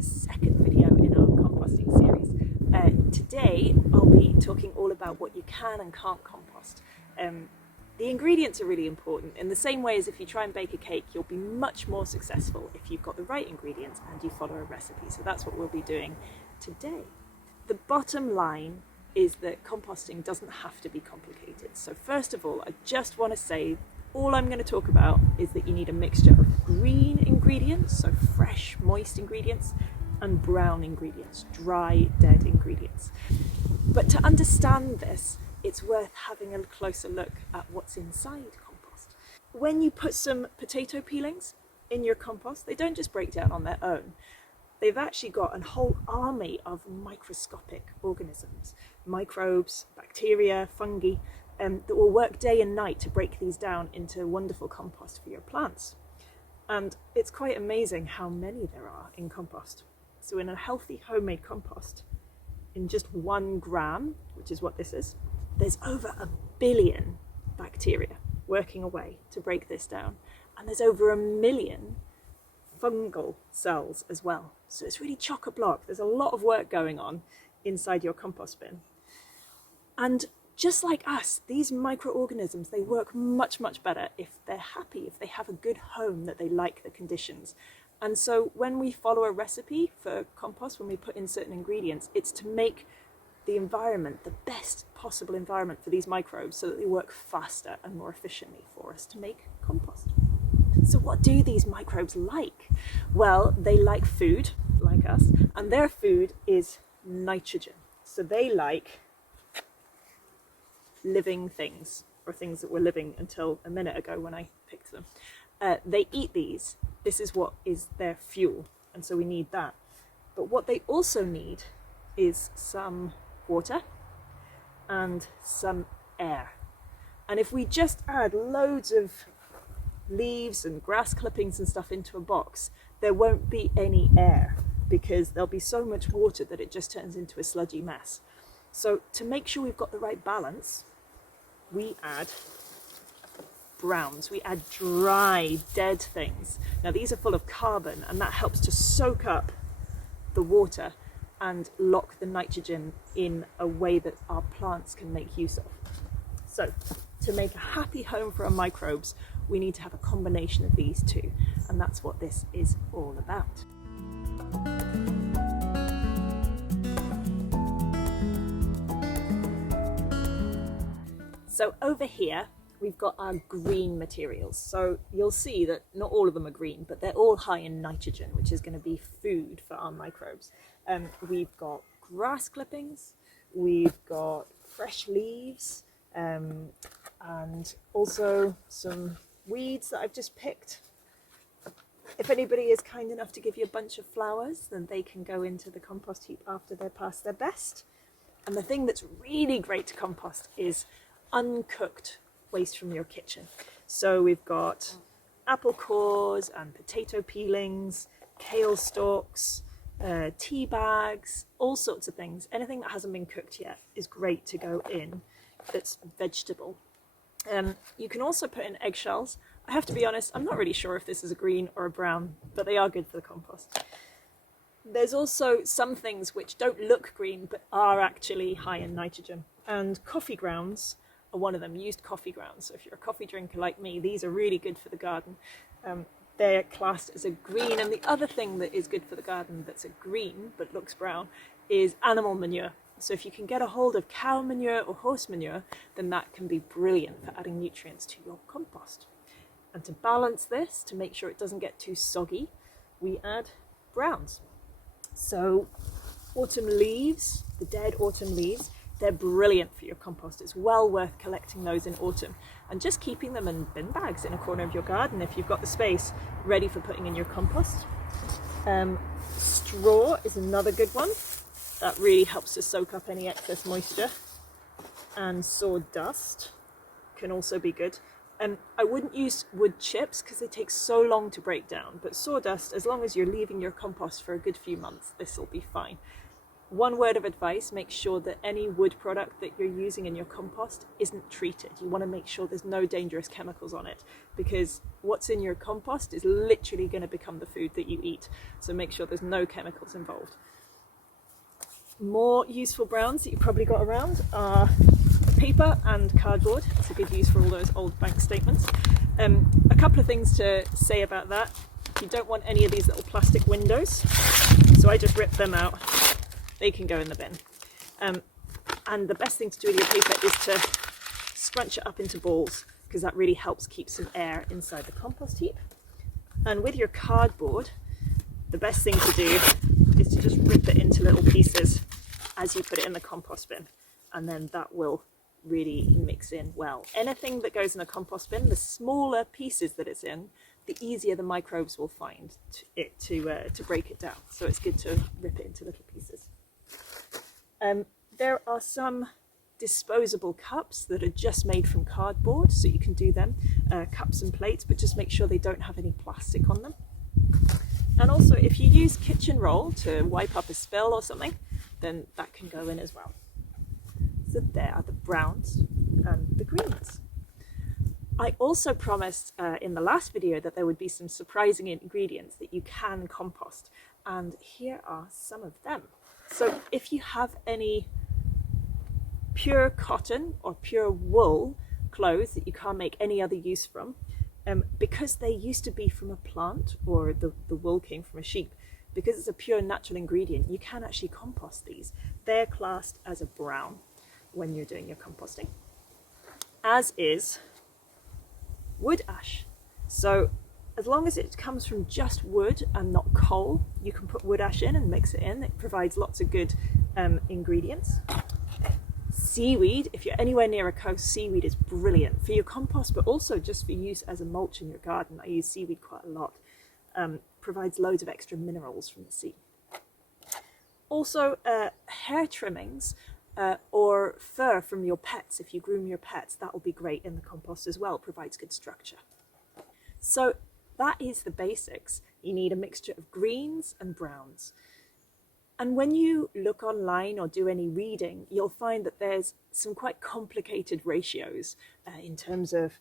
the second video in our composting series. Today I'll be talking all about what you can and can't compost. The ingredients are really important. In the same way as if you try and bake a cake, you'll be much more successful if you've got the right ingredients and you follow a recipe. So that's what we'll be doing today. The bottom line is that composting doesn't have to be complicated. So first of all, I just want to say all I'm going to talk about is that you need a mixture of green ingredients, so fresh, moist ingredients, and brown ingredients, dry, dead ingredients. But to understand this, it's worth having a closer look at what's inside compost. When you put some potato peelings in your compost, they don't just break down on their own. They've actually got a whole army of microscopic organisms, microbes, bacteria, fungi, that will work day and night to break these down into wonderful compost for your plants. And it's quite amazing how many there are in compost. So in a healthy homemade compost, in just 1 gram, which is what this is, there's over 1 billion bacteria working away to break this down. And there's over 1 million fungal cells as well. So it's really chock-a-block. There's a lot of work going on inside your compost bin. And just like us, these microorganisms, they work much, much better if they're happy, if they have a good home, that they like the conditions. And so when we follow a recipe for compost, when we put in certain ingredients, it's to make the environment the best possible environment for these microbes so that they work faster and more efficiently for us to make compost. So what do these microbes like? Well, they like food, like us, and their food is nitrogen. So they like living things, or things that were living until a minute ago when I picked them. They eat these. This is what is their fuel, and so we need that. But what they also need is some water and some air. And if we just add loads of leaves and grass clippings and stuff into a box, there won't be any air because there'll be so much water that it just turns into a sludgy mess. So to make sure we've got the right balance, we add browns. We add dry, dead things. Now these are full of carbon, and that helps to soak up the water and lock the nitrogen in a way that our plants can make use of. So to make a happy home for our microbes, we need to have a combination of these two, and that's what this is all about. So over here, we've got our green materials. So you'll see that not all of them are green, but they're all high in nitrogen, which is going to be food for our microbes. We've got grass clippings, we've got fresh leaves, and also some weeds that I've just picked. If anybody is kind enough to give you a bunch of flowers, then they can go into the compost heap after they're past their best. And the thing that's really great to compost is uncooked waste from your kitchen. So we've got apple cores and potato peelings, kale stalks, tea bags, all sorts of things. Anything that hasn't been cooked yet is great to go in that's vegetable. You can also put in eggshells. I have to be honest, I'm not really sure if this is a green or a brown, but they are good for the compost. There's also some things which don't look green but are actually high in nitrogen, and coffee grounds are one of them, used coffee grounds. So if you're a coffee drinker like me, these are really good for the garden. They're classed as a green, and the other thing that is good for the garden that's a green but looks brown is animal manure. So if you can get a hold of cow manure or horse manure, then that can be brilliant for adding nutrients to your compost. And to balance this, to make sure it doesn't get too soggy, we add browns. So autumn leaves, the dead autumn leaves, they're brilliant for your compost. It's well worth collecting those in autumn and just keeping them in bin bags in a corner of your garden if you've got the space, ready for putting in your compost. Straw is another good one. That really helps to soak up any excess moisture. And sawdust can also be good. I wouldn't use wood chips because they take so long to break down, but sawdust, as long as you're leaving your compost for a good few months, this will be fine. One word of advice: make sure that any wood product that you're using in your compost isn't treated. You want to make sure there's no dangerous chemicals on it, because what's in your compost is literally going to become the food that you eat. So make sure there's no chemicals involved. More useful browns that you've probably got around are paper and cardboard. It's a good use for all those old bank statements. A couple of things to say about that. You don't want any of these little plastic windows, so I just rip them out. They can go in the bin. And the best thing to do with your paper is to scrunch it up into balls, because that really helps keep some air inside the compost heap. And with your cardboard, the best thing to do is to just rip it into little pieces as you put it in the compost bin, and then that will really mix in well. Anything that goes in a compost bin, the smaller pieces that it's in, the easier the microbes will find to break it down. So it's good to rip it into little pieces. There are some disposable cups that are just made from cardboard, so you can do them, cups and plates, but just make sure they don't have any plastic on them. And also, if you use kitchen roll to wipe up a spill or something, then that can go in as well. So there are the browns and the greens. I also promised in the last video that there would be some surprising ingredients that you can compost, and here are some of them. So if you have any pure cotton or pure wool clothes that you can't make any other use from, because they used to be from a plant, or the wool came from a sheep, because it's a pure natural ingredient, you can actually compost these. They're classed as a brown when you're doing your composting, as is wood ash. So as long as it comes from just wood and not coal, you can put wood ash in and mix it in. It provides lots of good ingredients. Seaweed, if you're anywhere near a coast, seaweed is brilliant for your compost, but also just for use as a mulch in your garden. I use seaweed quite a lot. Provides loads of extra minerals from the sea. Also, hair trimmings or fur from your pets. If you groom your pets, that will be great in the compost as well. It provides good structure. So that is the basics. You need a mixture of greens and browns. And when you look online or do any reading, you'll find that there's some quite complicated ratios in terms of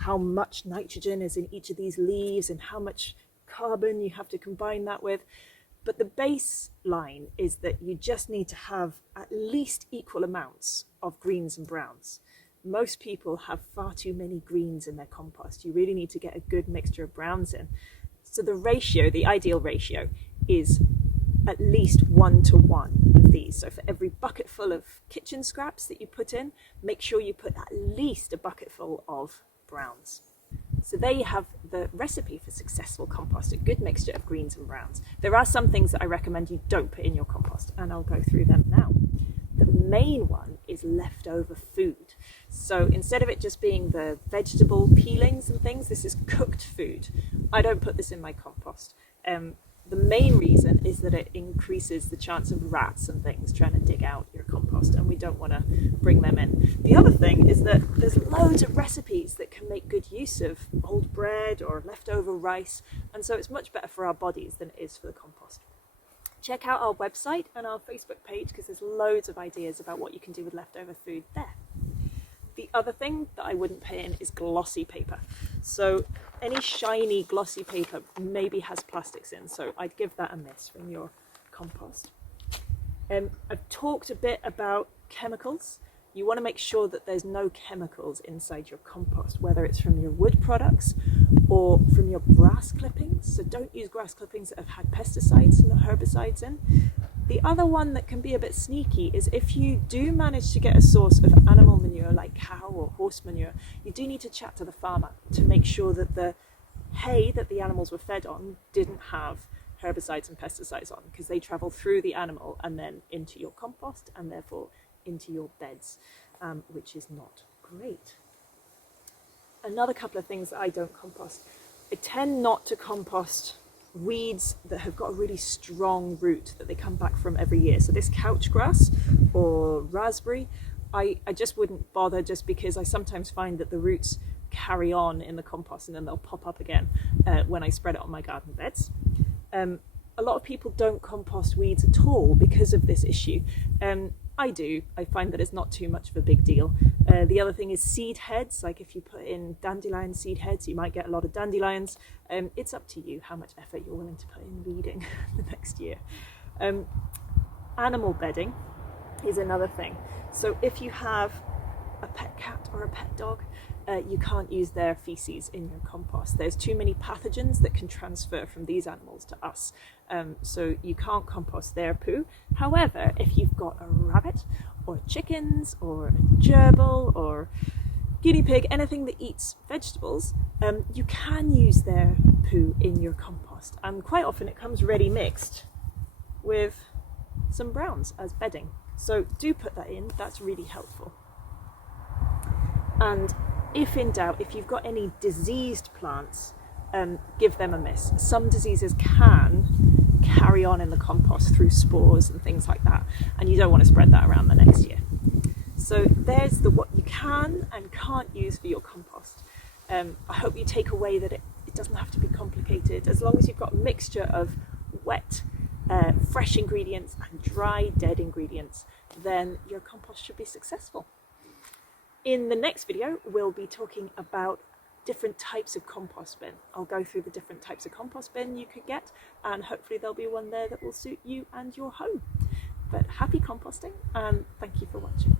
how much nitrogen is in each of these leaves and how much carbon you have to combine that with. But the baseline is that you just need to have at least equal amounts of greens and browns. Most people have far too many greens in their compost. You really need to get a good mixture of browns in. So the ratio, the ideal ratio, is at least 1-to-1 of these. So for every bucket full of kitchen scraps that you put in, make sure you put at least a bucket full of browns. So there you have the recipe for successful compost, a good mixture of greens and browns. There are some things that I recommend you don't put in your compost, and I'll go through them now. The main one is leftover food. So instead of it just being the vegetable peelings and things, this is cooked food. I don't put this in my compost. The main reason is that it increases the chance of rats and things trying to dig out your compost, and we don't want to bring them in. The other thing is that there's loads of recipes that can make good use of old bread or leftover rice, and so it's much better for our bodies than it is for the compost. Check out our website and our Facebook page, because there's loads of ideas about what you can do with leftover food there. The other thing that I wouldn't put in is glossy paper. So any shiny glossy paper maybe has plastics in, so I'd give that a miss from your compost. I've talked a bit about chemicals. You want to make sure that there's no chemicals inside your compost, whether it's from your wood products or from your grass clippings. So don't use grass clippings that have had pesticides and herbicides in. The other one that can be a bit sneaky is if you do manage to get a source of animal manure like cow or horse manure, you do need to chat to the farmer to make sure that the hay that the animals were fed on didn't have herbicides and pesticides on, because they travel through the animal and then into your compost and therefore into your beds, which is not great. Another couple of things that I don't compost. I tend not to compost weeds that have got a really strong root that they come back from every year. So this couch grass or raspberry, I just wouldn't bother, just because I sometimes find that the roots carry on in the compost and then they'll pop up again when I spread it on my garden beds. a lot of people don't compost weeds at all because of this issue. I do. I find that it's not too much of a big deal. The other thing is seed heads. Like if you put in dandelion seed heads, you might get a lot of dandelions. It's up to you how much effort you're willing to put in weeding the next year. Animal bedding is another thing. So if you have a pet cat or a pet dog, you can't use their feces in your compost. There's too many pathogens that can transfer from these animals to us. So you can't compost their poo. However, if you've got a rabbit or chickens or a gerbil or guinea pig, anything that eats vegetables, you can use their poo in your compost. And quite often it comes ready mixed with some browns as bedding. So do put that in, that's really helpful. And if in doubt, if you've got any diseased plants, give them a miss. Some diseases can carry on in the compost through spores and things like that, and you don't want to spread that around the next year. So there's what you can and can't use for your compost. I hope you take away that it doesn't have to be complicated. As long as you've got a mixture of wet, fresh ingredients and dry, dead ingredients, then your compost should be successful. In the next video, we'll be talking about different types of compost bin. I'll go through the different types of compost bin you could get, and hopefully there'll be one there that will suit you and your home. But happy composting, and thank you for watching.